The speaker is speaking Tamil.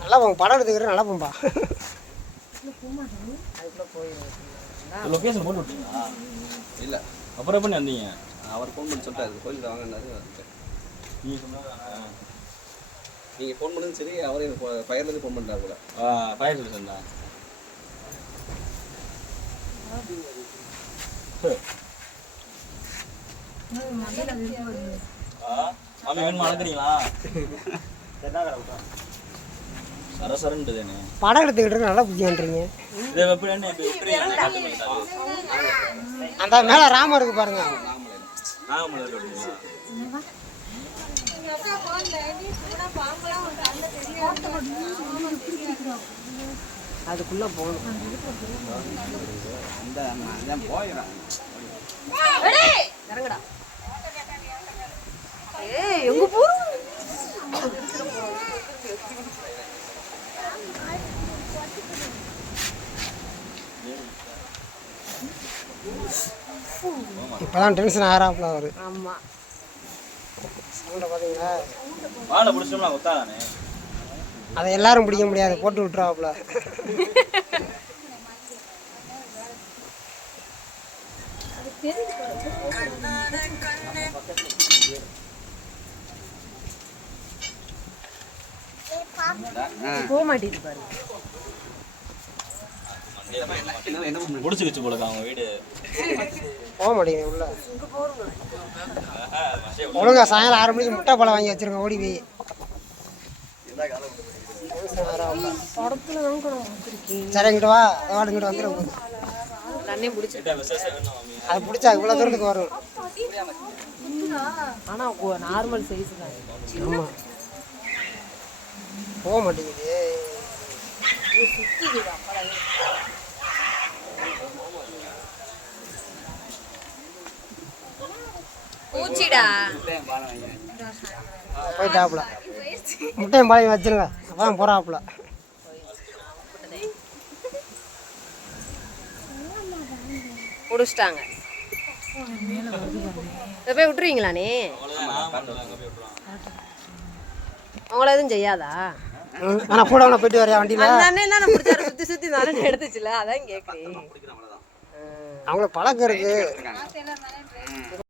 நல்லா போங்க, படம் எடுத்துக்கிறேன். நல்லா போம்பா. லொகேஷன் போட்டு விட்டீங்களா? இல்லை, அப்புறம் எப்படி வந்தீங்க? அவர் ஃபோன் பண்ணி சொல்லிட்டாரு, கோயிலில் வாங்கினாரு. நீங்கள் ஃபோன் பண்ணுங்க. சரி, அவர் எனக்கு ஃபயர்லேருந்து ஃபோன் பண்ணுறாரு போல. ஃபயர் சொல்லிட்டு மாமி வேணுமா அழகுறீங்களா? சரசரன்ட்டுதானே படம் எடுத்துக்கிட்டு நல்லா புரிஞ்சுன்றீங்க. அந்த மேல ராமர் இருக்கு பாருங்க. அதுக்குள்ள போகணும். எங்க போறோம்? இப்பதான் டென்ஷன் ஆகிறாப்புல அவரு. ஆமா, சவுண்ட பாத்தீங்களா? வாழை பிடிச்சோம்னா ஒத்தாதானே. அதை எல்லாரும் பிடிக்க முடியாது, போட்டு விட்டுருவாப்புல. போக மாட்டேங்குது பாருங்க. முடிச்சுக்கிச்சு போல அவங்க வீடு. போக மாட்டேங்குது உள்ள. ஒழுங்கா சாயங்காலம் 6 மணிக்கு முட்டை பழம் வாங்கி வச்சிருங்க, ஓடி போய். சரி, இங்கிட்ட வா. இங்கிட்ட வந்துடும். அது பிடிச்சா இவ்வளோ தூரத்துக்கு வரும். ஆனால் நார்மல் சைஸ் தான். ஆமாம், போக மாட்டேங்குது. போயிட்டாப்புல. முட்டையும் பாலையும் வச்சிருங்க, அப்பதான் போறாப்புல. முடிச்சிட்டாங்க. போய் விட்டுருவீங்களா? நீ அவங்கள எதுவும் செய்யாதா? ஆனால் கூட போயிட்டு வரையா வண்டியில்? சுற்றி சுற்றி தானே எடுத்துச்சுல, அதான் கேட்குறேன். அவங்கள பழக்கம் இருக்கு.